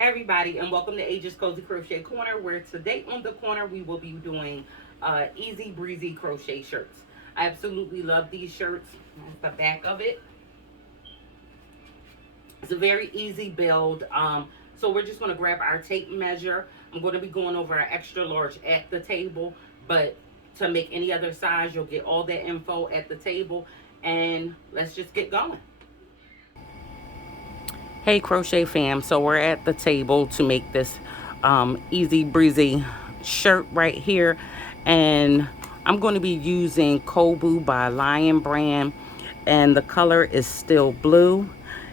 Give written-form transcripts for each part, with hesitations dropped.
Everybody, and welcome to Ages Cozy Crochet Corner, where today on the corner we will be doing easy breezy crochet shirts. I absolutely love these shirts. That's the back of it. It's a very easy build. So we're just going to grab our tape measure. I'm going to be going over our extra large at the table, but to make any other size, you'll get all that info at the table. And let's just get going. Hey crochet fam, so we're at the table to make this easy breezy shirt right here, and I'm going to be using Kobu by Lion Brand, and the color is still blue.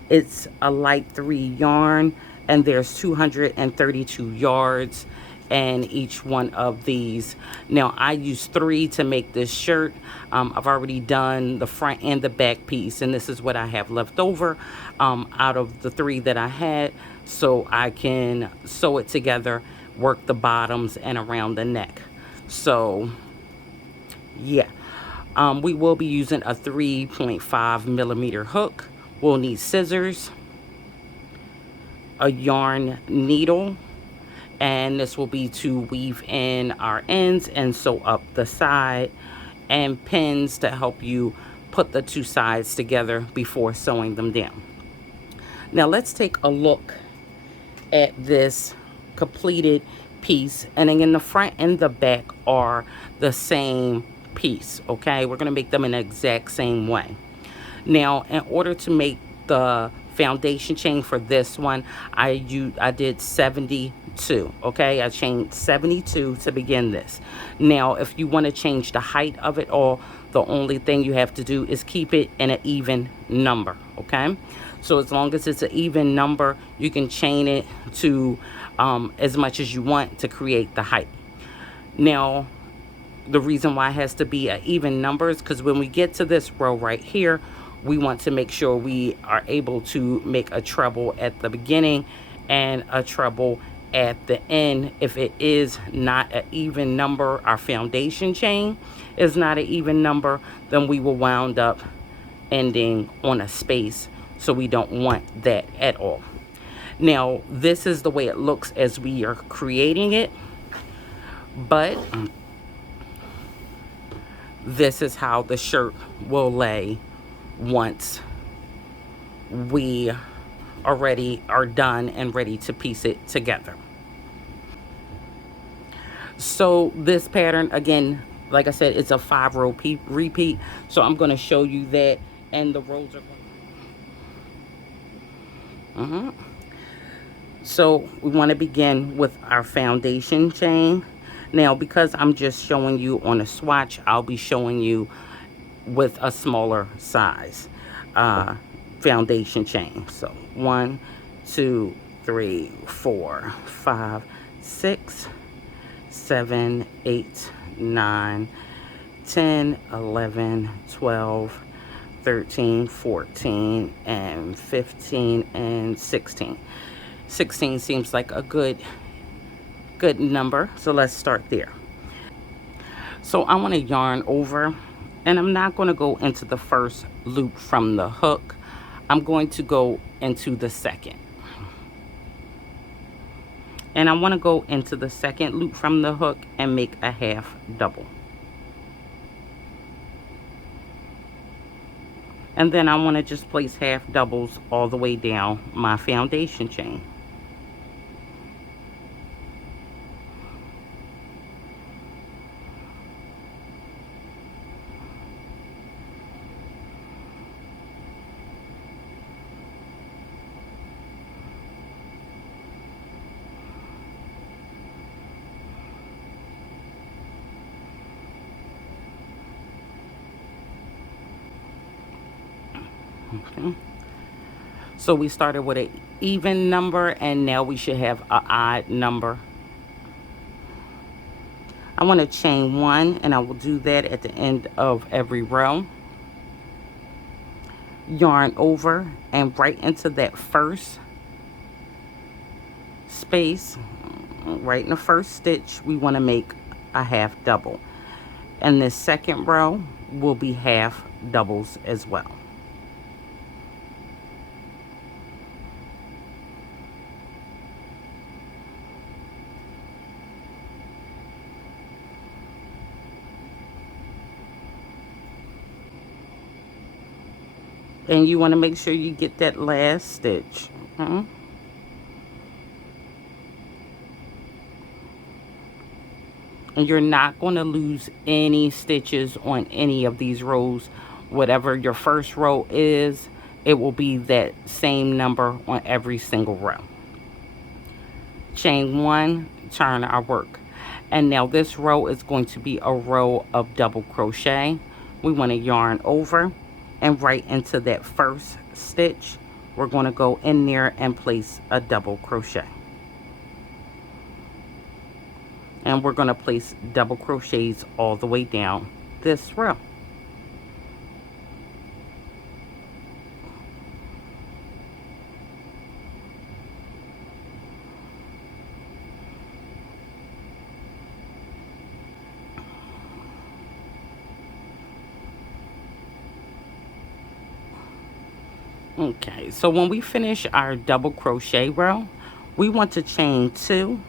It's a light 3 yarn, and there's 232 yards and each one of these. Now I use 3 to make this shirt. I've already done the front and the back piece, and this is what I have left over out of the 3 that I had, so I can sew it together, work the bottoms and around the neck. So yeah, we will be using a 3.5 millimeter hook. We'll need scissors, a yarn needle, and this will be to weave in our ends and sew up the side, and pins to help you put the 2 sides together before sewing them down. Now let's take a look at this completed piece, and again the front and the back are the same piece. Okay, we're going to make them in the exact same way. Now in order to make the foundation chain for this one, I did 72. Okay, I chained 72 to begin this. Now if you want to change the height of it all, the only thing you have to do is keep it in an even number. Okay, so as long as it's an even number, you can chain it to as much as you want to create the height. Now the reason why it has to be an even number is because when we get to this row right here, we want to make sure we are able to make a treble at the beginning and a treble at the end. If it is not an even number, our foundation chain is not an even number, then we will wound up ending on a space, so we don't want that at all. Now this is the way it looks as we are creating it, but this is how the shirt will lay once we already are done and ready to piece it together. So this pattern, again, like I said, it's a 5-row repeat, so I'm going to show you that, and the rows are so we want to begin with our foundation chain. Now because I'm just showing you on a swatch, I'll be showing you with a smaller size foundation chain. So 1, 2, 3, 4, 5, 6, 7, 8, 9, 10, 11, 12, 13, 14, and 15, and 16. 16 seems like a good number, so let's start there. So I want to yarn over, and I'm not going to go into the first loop from the hook. I'm going to go into the second, and I want to go into the second loop from the hook and make a half double, and then I want to just place half doubles all the way down my foundation chain. Okay, so we started with an even number, and now we should have an odd number. I want to chain 1, and I will do that at the end of every row. Yarn over, and right into that first space, right in the first stitch, we want to make a half double, and this second row will be half doubles as well. And you want to make sure you get that last stitch. Okay? And you're not going to lose any stitches on any of these rows. Whatever your first row is, it will be that same number on every single row. Chain one, turn our work. And now this row is going to be a row of double crochet. We want to yarn over, and right into that first stitch we're going to go in there and place a double crochet. And we're going to place double crochets all the way down this row. Okay, so when we finish our double crochet row, we want to chain two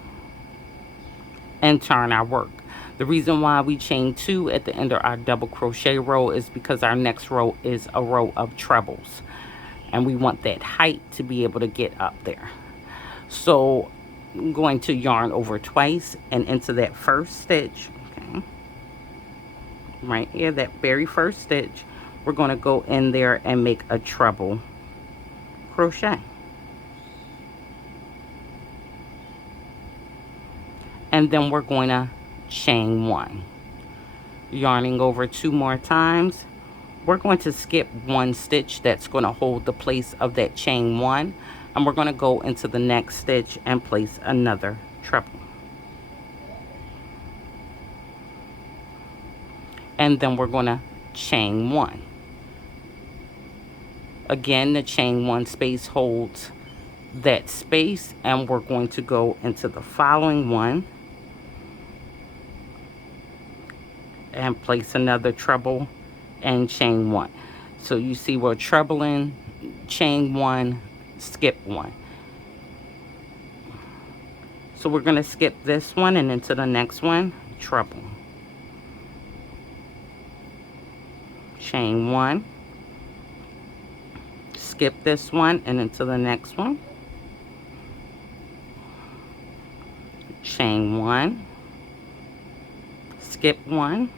and turn our work. The reason why we chain two at the end of our double crochet row is because our next row is a row of trebles, and we want that height to be able to get up there. So I'm going to yarn over twice and into that first stitch, okay, right here, that very first stitch, we're going to go in there and make a treble crochet. And then we're going to chain one. Yarning over two more times, we're going to skip one stitch that's going to hold the place of that chain one, and we're going to go into the next stitch and place another treble. And then we're going to chain one. Again, the chain one space holds that space, and we're going to go into the following one and place another treble and chain one. So you see we're trebling, chain one, skip one. So we're going to skip this one and into the next one, treble, chain one, skip this one and into the next one, chain one, skip one,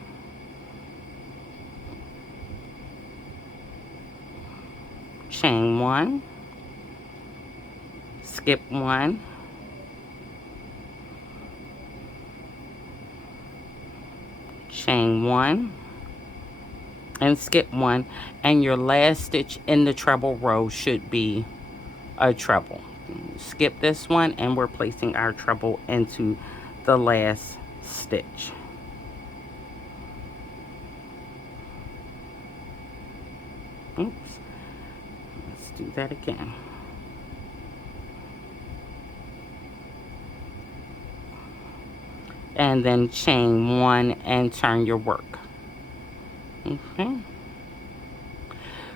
chain one, skip one, chain one, and skip one, and your last stitch in the treble row should be a treble. Skip this one, and we're placing our treble into the last stitch. Oops, let's do that again. And then chain one and turn your work. Okay,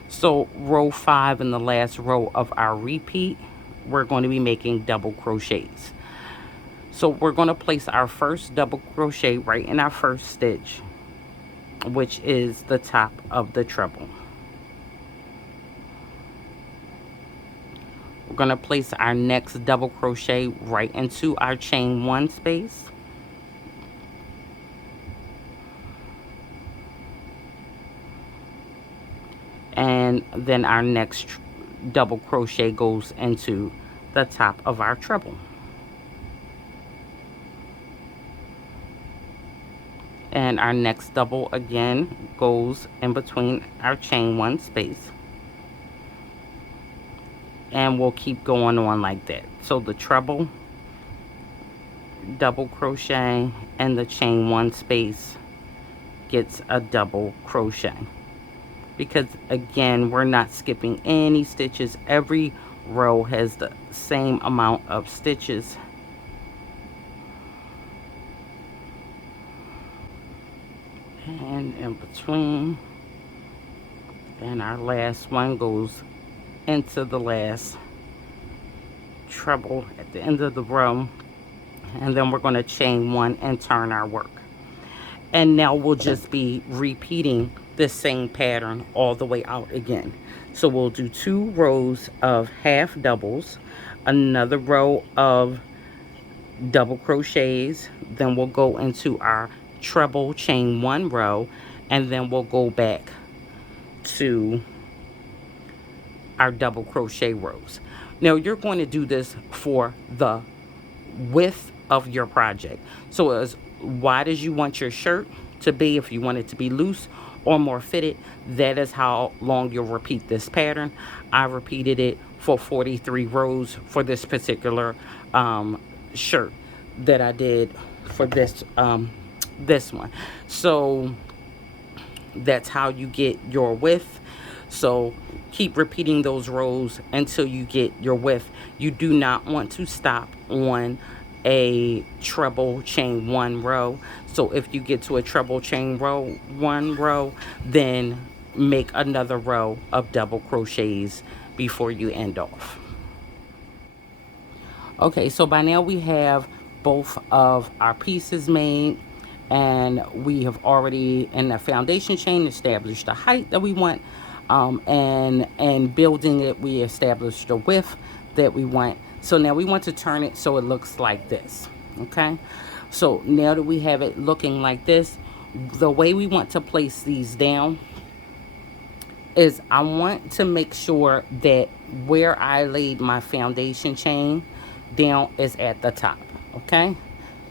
so row 5 in the last row of our repeat, we're going to be making double crochets. So we're going to place our first double crochet right in our first stitch, which is the top of the treble. We're going to place our next double crochet right into our chain one space. And then our next double crochet goes into the top of our treble. And our next double again goes in between our chain one space. And we'll keep going on like that. So the treble, double crochet, and the chain one space gets a double crochet. Because again, we're not skipping any stitches. Every row has the same amount of stitches. And in between, and our last one goes into the last treble at the end of the row, and then we're going to chain one and turn our work. And now we'll just be repeating this same pattern all the way out again. So we'll do 2 rows of half doubles, another row of double crochets, then we'll go into our treble, chain 1 row, and then we'll go back to our double crochet rows. Now you're going to do this for the width of your project. So as wide as you want your shirt to be, if you want it to be loose or more fitted, that is how long you'll repeat this pattern. I repeated it for 43 rows for this particular shirt that I did for this one. So that's how you get your width. So keep repeating those rows until you get your width. You do not want to stop on a treble chain 1 row. So if you get to a treble chain 1 row, then make another row of double crochets before you end off. Okay, so by now we have both of our pieces made, and we have already in the foundation chain established the height that we want, and building it we established the width that we want. So now we want to turn it so it looks like this. Okay, so now that we have it looking like this, the way we want to place these down is I want to make sure that where I laid my foundation chain down is at the top. Okay,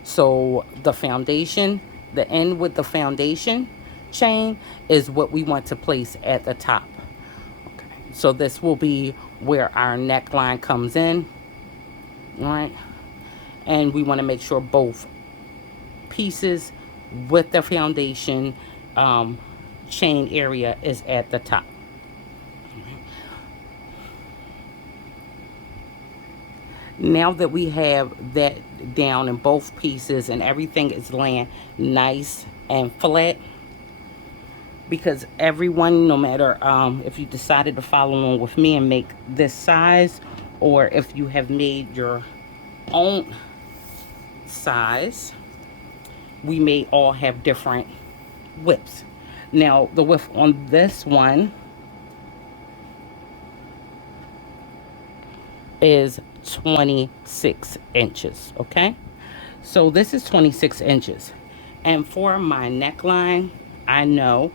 so the foundation, the end with the foundation chain is what we want to place at the top. Okay, so this will be where our neckline comes in. All right, and we want to make sure both pieces with the foundation chain area is at the top. Now that we have that down in both pieces and everything is laying nice and flat, because everyone, no matter if you decided to follow along with me and make this size, or if you have made your own size, we may all have different widths. Now the width on this one is 26 inches. Okay, so this is 26 inches, and for my neckline I know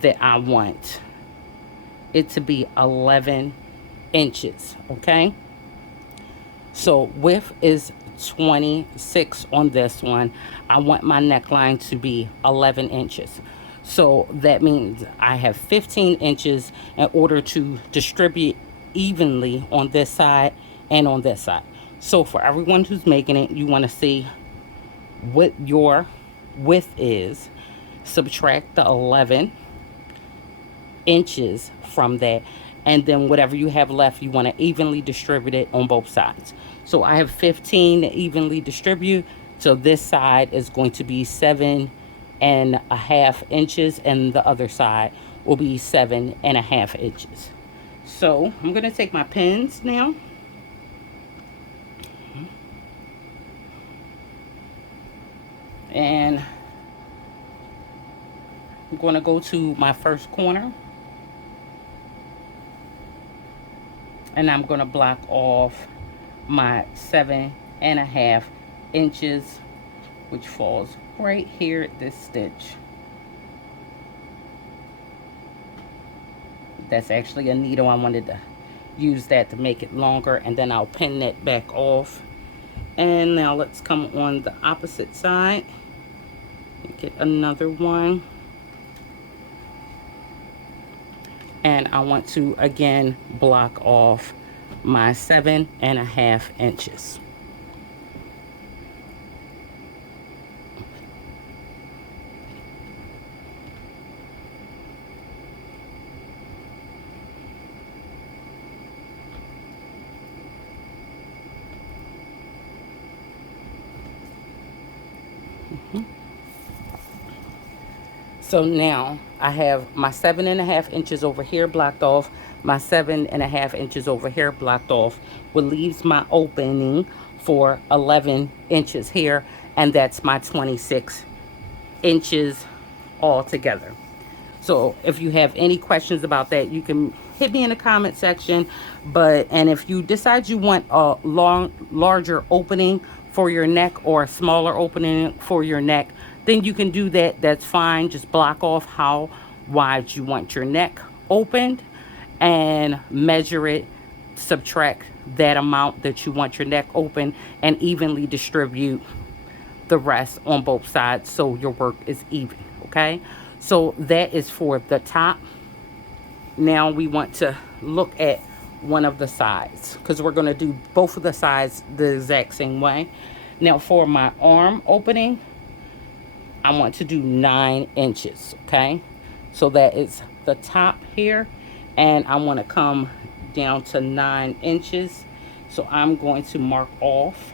that I want it to be 11 inches. Okay, so width is 26 on this one. I want my neckline to be 11 inches. So that means I have 15 inches in order to distribute evenly on this side and on this side. So for everyone who's making it, you want to see what your width is, subtract the 11 inches from that, and then whatever you have left, you want to evenly distribute it on both sides. So I have 15 to evenly distribute, so this side is going to be 7.5 inches, and the other side will be 7.5 inches. So I'm going to take my pins now, and I'm going to go to my first corner, and I'm going to block off my 7.5 inches, which falls right here at this stitch. That's actually a needle. I wanted to use that to make it longer, and then I'll pin that back off. And now let's come on the opposite side and get another one. And I want to again block off my 7.5 inches. So now I have my 7.5 inches over here blocked off, my 7.5 inches over here blocked off, which leaves my opening for 11 inches here, and that's my 26 inches all together. So if you have any questions about that, you can hit me in the comment section. And if you decide you want a larger opening for your neck or a smaller opening for your neck, then you can do that. That's fine. Just block off how wide you want your neck opened and measure it, subtract that amount that you want your neck open, and evenly distribute the rest on both sides so your work is even. Okay, so that is for the top. Now we want to look at one of the sides because we're going to do both of the sides the exact same way. Now for my arm opening, I want to do 9 inches. Okay, so that is the top here, and I want to come down to 9 inches. So I'm going to mark off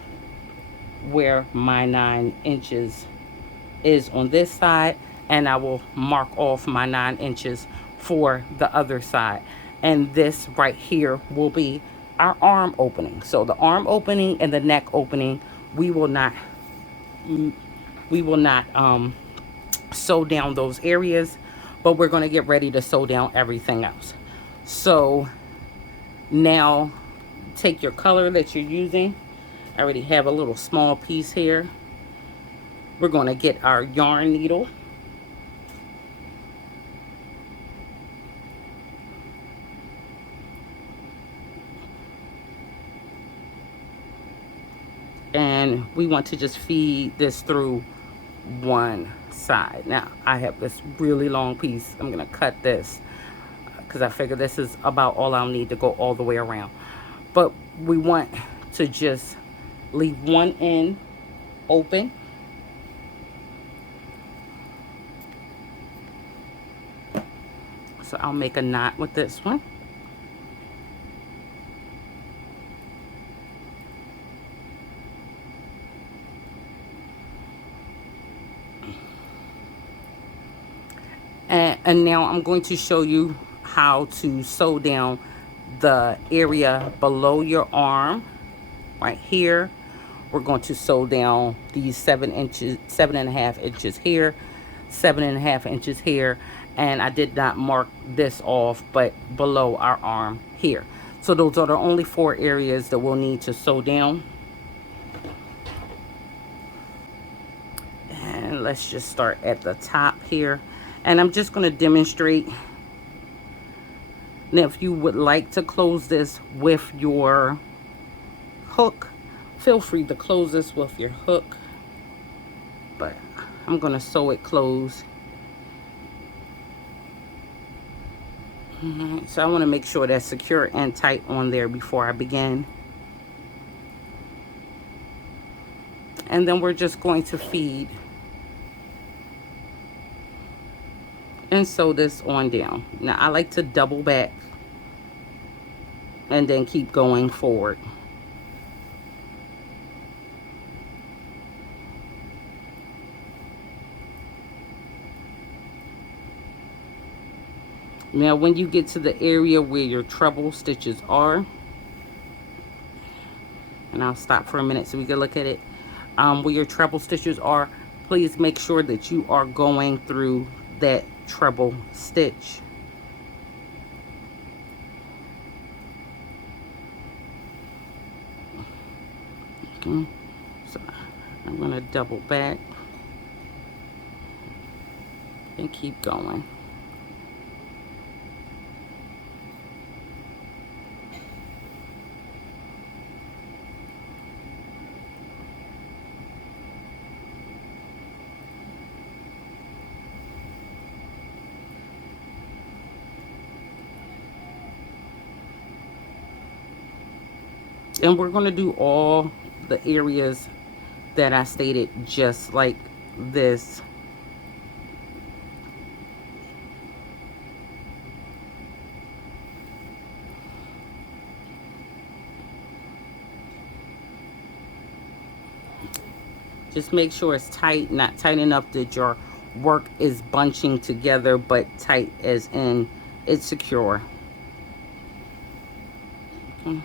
where my 9 inches is on this side, and I will mark off my 9 inches for the other side. And this right here will be our arm opening. So the arm opening and the neck opening, we will not sew down those areas, but we're going to get ready to sew down everything else. So now take your color that you're using. I already have a little small piece here. We're going to get our yarn needle. And we want to just feed this through one side. Now I have this really long piece. I'm going to cut this because I figure this is about all I'll need to go all the way around. But we want to just leave one end open. So I'll make a knot with this one. And now I'm going to show you how to sew down the area below your arm right here. We're going to sew down these 7 inches, 7.5 inches here, 7.5 inches here, and I did not mark this off, but below our arm here. So those are the only 4 areas that we'll need to sew down. And let's just start at the top here. And I'm just going to demonstrate. Now, if you would like to close this with your hook, feel free to close this with your hook. But I'm going to sew it closed. Alright, so I want to make sure that's secure and tight on there before I begin. And then we're just going to feed and sew this on down. Now I like to double back and then keep going forward. Now when you get to the area where your treble stitches are, and I'll stop for a minute so we can look at it, where your treble stitches are, please make sure that you are going through that treble stitch. Okay. So I'm going to double back and keep going. And we're going to do all the areas that I stated just like this. Just make sure it's tight, not tight enough that your work is bunching together, but tight as in it's secure. Okay.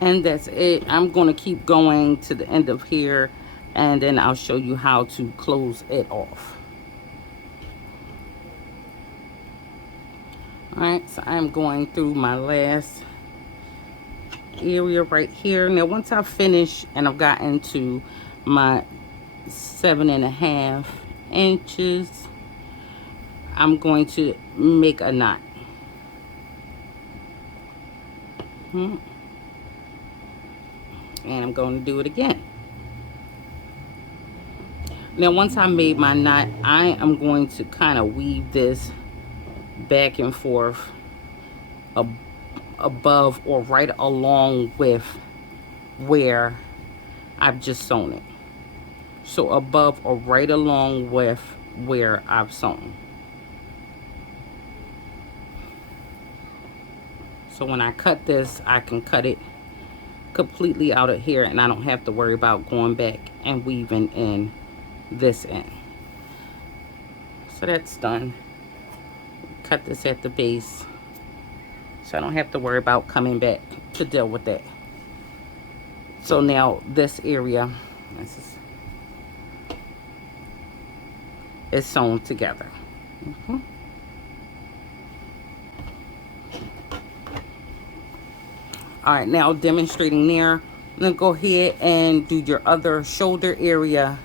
And that's it. I'm going to keep going to the end of here, and then I'll show you how to close it off. Alright, so I'm going through my last area right here. Now once I've finished and I've gotten to my 7.5 inches, I'm going to make a knot. And I'm going to do it again. Now once I made my knot, I am going to kind of weave this back and forth above or right along with where I've just sewn it. So above or right along with where I've sewn. So when I cut this, I can cut it completely out of here, and I don't have to worry about going back and weaving in this end. So that's done. Cut this at the base, so I don't have to worry about coming back to deal with that. So now this area, is sewn together. All right, now demonstrating there, then go ahead and do your other shoulder area,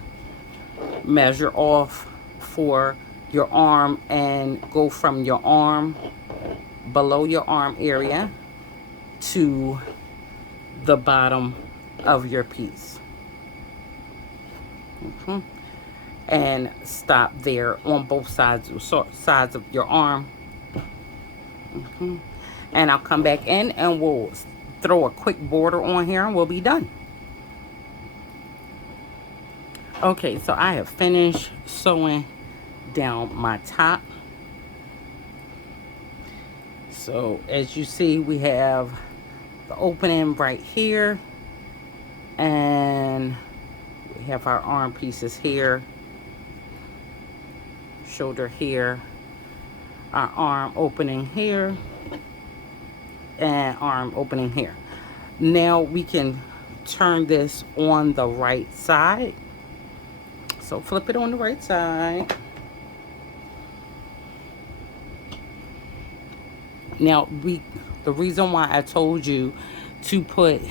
measure off for your arm, and go from your arm, below your arm area, to the bottom of your piece. And stop there on both sides of your arm. And I'll come back in and we'll throw a quick border on here and we'll be done. Okay, so I have finished sewing down my top. So as you see, we have the opening right here, and we have our arm pieces here, shoulder here, our arm opening here, and arm opening here. Now we can turn this on the right side. So flip it on the right side. Now the reason why I told you to put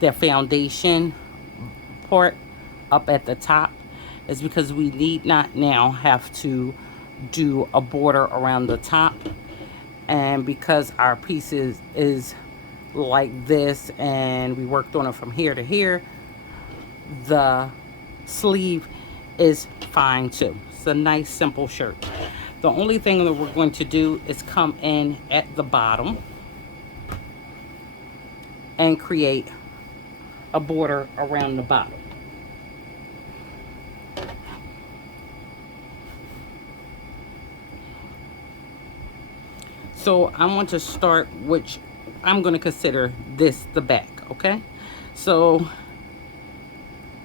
the foundation part up at the top is because we need not now have to do a border around the top. And because our piece is like this and we worked on it from here to here, the sleeve is fine too. It's a nice simple shirt. The only thing that we're going to do is come in at the bottom and create a border around the bottom. So I want to start, which I'm going to consider this the back, okay? So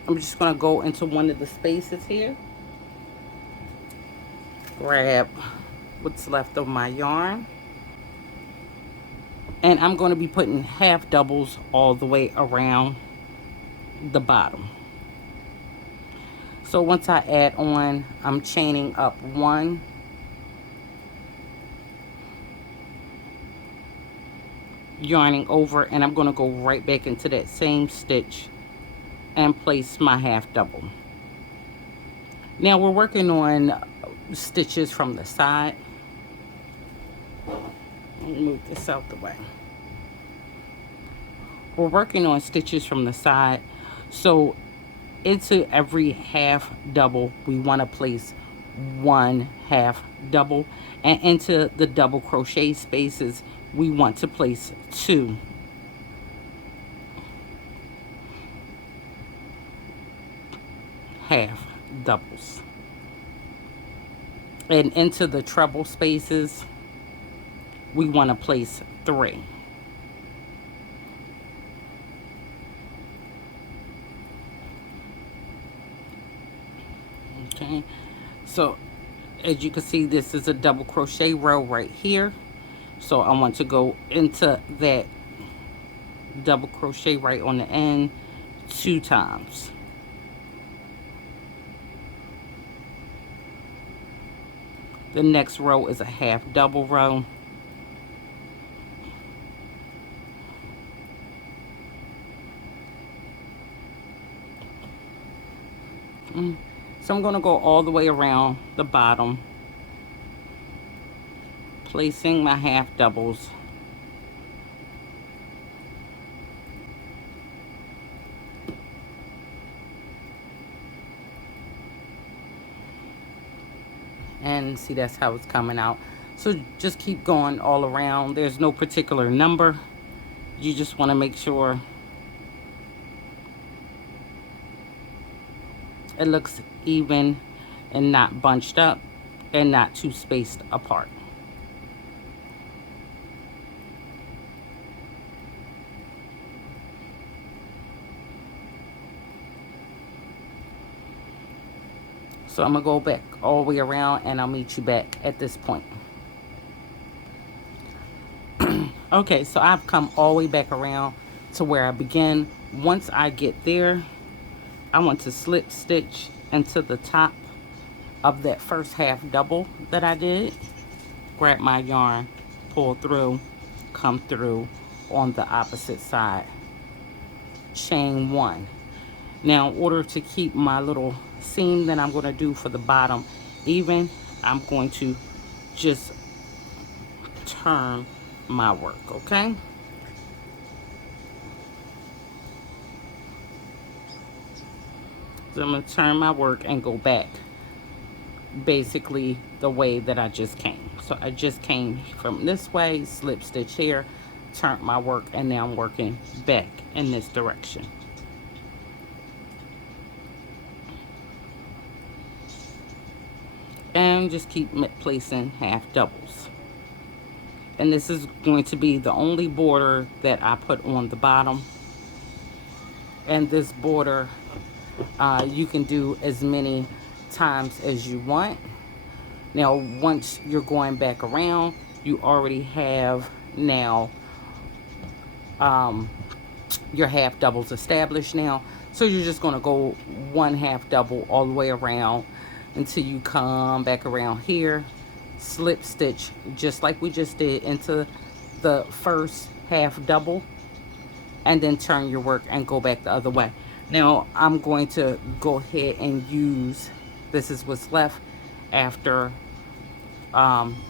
I'm just going to go into one of the spaces here, grab what's left of my yarn, and I'm going to be putting half doubles all the way around the bottom. So once I add on, I'm chaining up 1, yarning over, and I'm going to go right back into that same stitch and place my half double. Now we're working on stitches from the side. Let me move this out the way. We're working on stitches from the side, so into every half double we want to place 1 half double, and into the double crochet spaces we want to place 2 half doubles, and into the treble spaces we want to place 3. Okay, so as you can see, this is a double crochet row right here, so I want to go into that double crochet right on the end 2 times. The next row is a half double row. So I'm going to go all the way around the bottom, placing my half doubles. And see, that's how it's coming out. So just keep going all around. There's no particular number. You just want to make sure it looks even and not bunched up and not too spaced apart. So I'm gonna go back all the way around and I'll meet you back at this point. Okay, so I've come all the way back around to where I began. Once I get there, I want to slip stitch into the top of that first half double that I did. Grab my yarn, pull through, come through on the opposite side. Chain 1. Now, in order to keep my little seam that I'm going to do for the bottom even, I'm going to just turn my work, okay? So I'm going to turn my work and go back basically the way that I just came. So I just came from this way, slip stitch here, turned my work, and now I'm working back in this direction. And just keep placing half doubles. And this is going to be the only border that I put on the bottom. And this border, you can do as many times as you want. Now, once you're going back around, you already have now your half doubles established now. So you're just going to go 1 half double all the way around until you come back around here, slip stitch just like we just did into the first half double, and then turn your work and go back the other way. Now I'm going to go ahead and use, this is what's left after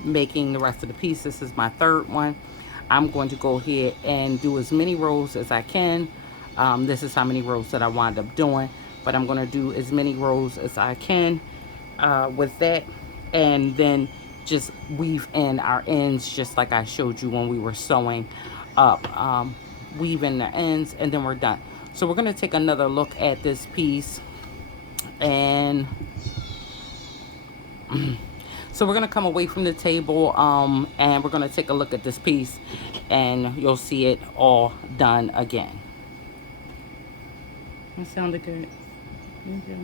making the rest of the piece. This is my third one. I'm going to go ahead and do as many rows as I can. This is how many rows that I wind up doing, but I'm going to do as many rows as I can with that, and then just weave in our ends just like I showed you when we were sewing up. Weave in the ends, and then we're done. So we're going to take another look at this piece, and so we're going to come away from the table, and we're going to take a look at this piece, and you'll see it all done again. That sounded good. Okay.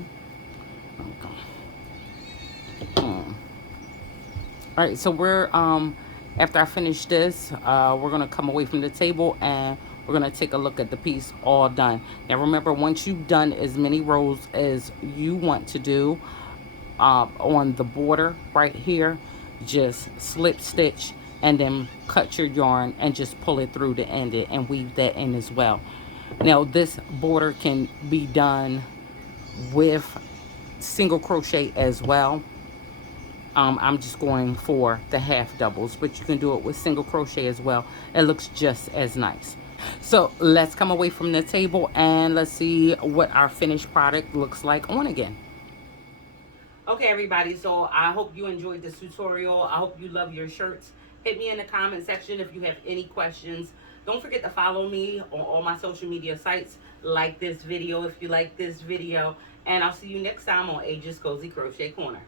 All right, so we're after I finish this, we're gonna come away from the table and we're gonna take a look at the piece all done. Now remember, once you've done as many rows as you want to do on the border right here, just slip stitch and then cut your yarn and just pull it through to end it and weave that in as well. Now this border can be done with single crochet as well. I'm just going for the half doubles, but you can do it with single crochet as well. It looks just as nice. So let's come away from the table and let's see what our finished product looks like on again. Okay, everybody, so I hope you enjoyed this tutorial. I hope you love your shirts. Hit me in the comment section if you have any questions. Don't forget to follow me on all my social media sites. Like this video if you like this video. And I'll see you next time on Age's Cozy Crochet Corner.